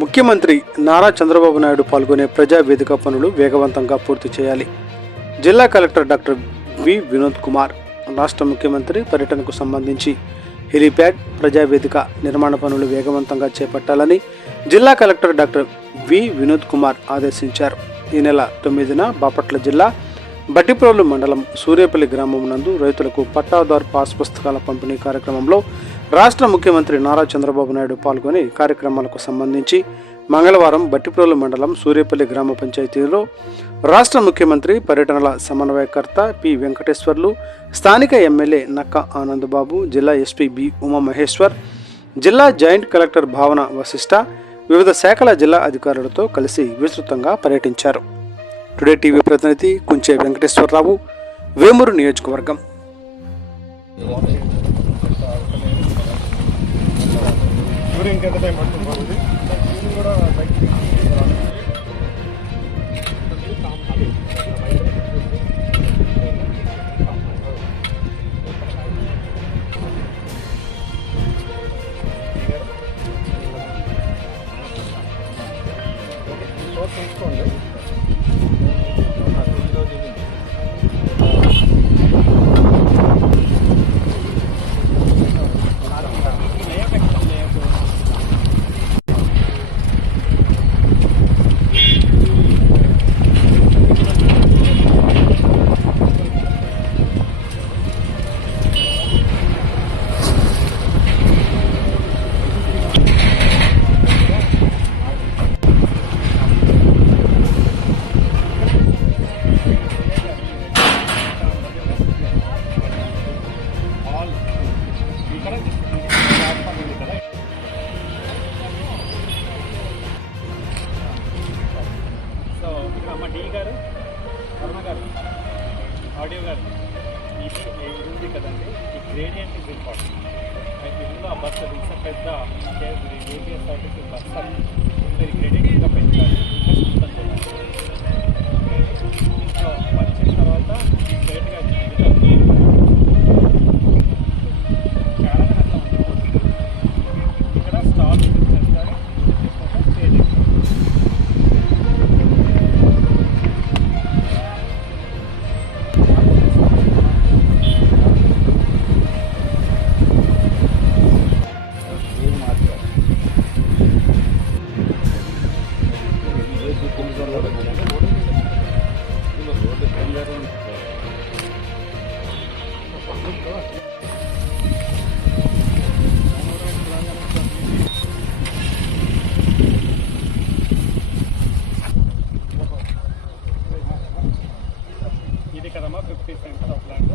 ముఖ్యమంత్రి నారా చంద్రబాబు నాయుడు పాల్గొనే ప్రజా వేదిక పనులు వేగవంతంగా పూర్తి చేయాలి. జిల్లా collector doctor V Vinod Kumar రాష్ట్ర ముఖ్యమంత్రి పర్యటనకు సంబంధించి హెలీప్యాడ్ ప్రజావేదిక నిర్మాణ పనులు వేగవంతంగా చేపట్టాలని జిల్లా collector doctor V Vinod Kumar ఆదేశించారు. ఈ నెల 9న బాపట్ల జిల్లా బట్టిప్రోలు మండలం సూర్యపల్లి గ్రామం నందు రైతులకు పట్టాదారు పాస్ పుస్తకాల పంపిణీ కార్యక్రమంలో రాష్ట్ర ముఖ్యమంత్రి నారా చంద్రబాబు నాయుడు పాల్గొని కార్యక్రమాలకు సంబంధించి మంగళవారం బట్టిప్రోలు మండలం సూర్యపల్లి గ్రామ పంచాయతీలో రాష్ట్ర ముఖ్యమంత్రి పర్యటనల సమన్వయకర్త పి వెంకటేశ్వర్లు, స్థానిక ఎమ్మెల్యే నక్క ఆనందబాబు, జిల్లా ఎస్పీ బి ఉమామహేశ్వర్, జిల్లా జాయింట్ కలెక్టర్ భావన వశిష్ట, వివిధ శాఖల జిల్లా అధికారులతో కలిసి విస్తృతంగా పర్యటించారు. టుడే టీవీ ప్రతినిధి కుంచే వెంకటేశ్వరరావు, వేమూరు నియోజకవర్గం. डी गाరు వర్మ గారు ఆడియో గారు ఇది ఉంది కదండి, ఈ గ్రేడియంట్ ఇస్ ఇంపార్టెంట్. ఇందులో ఆ బస్ ఇంకా పెద్ద ఏపీఎస్ ఆఫీస్ బస్ ఈ గ్రేడియంట్ ఇంకా పెంచాలి, ఇంకా సో వచ్చిన తర్వాత స్ట్రైట్గా చాలా అట్లా ఉంది. ఇక్కడ స్టాప్ చేస్తారు. ఇది కదమ్మా 50 సెంట్స్ ఆఫ్ ల్యాండ్.